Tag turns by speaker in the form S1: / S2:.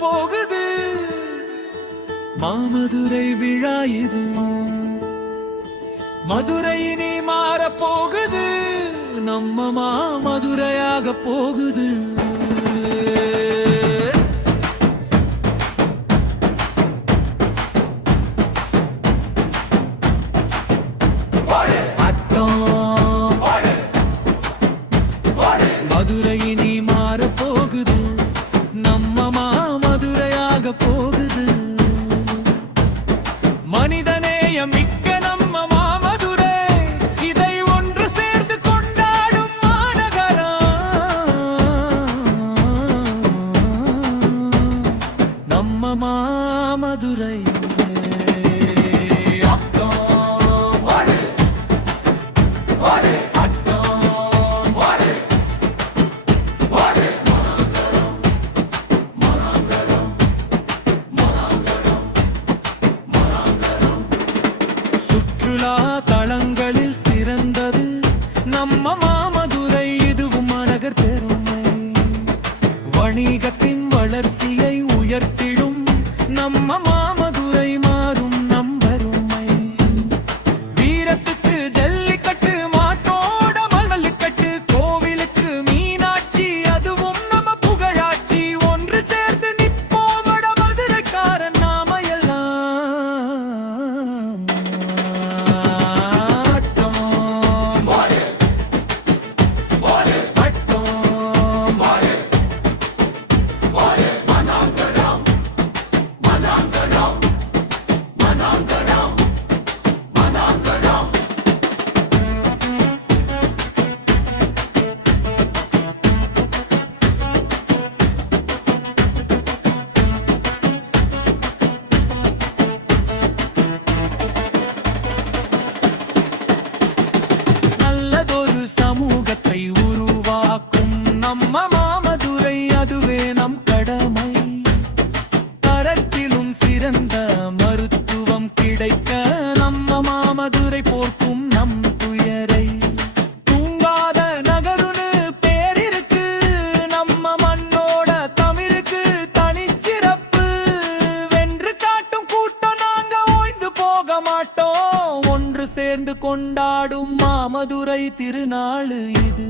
S1: போகுது. மாமதுரை விழா இது. மதுரை நீ மாற போகுது. நம்ம மாமதுரையாக போகுது. மதுரையின் Nasıl சுற்றுலா தளங்களில் சிறந்தது. நம்ம மாமதுரை இதுவும் மாநகர் பெருமை. வணிகத்தின் வளர்ச்சியை உயர்த்திடும் நம்ம மா கொண்டாட்டோ ஒன்று சேர்ந்து கொண்டாடும் மாமதுரை திருநாள் இது.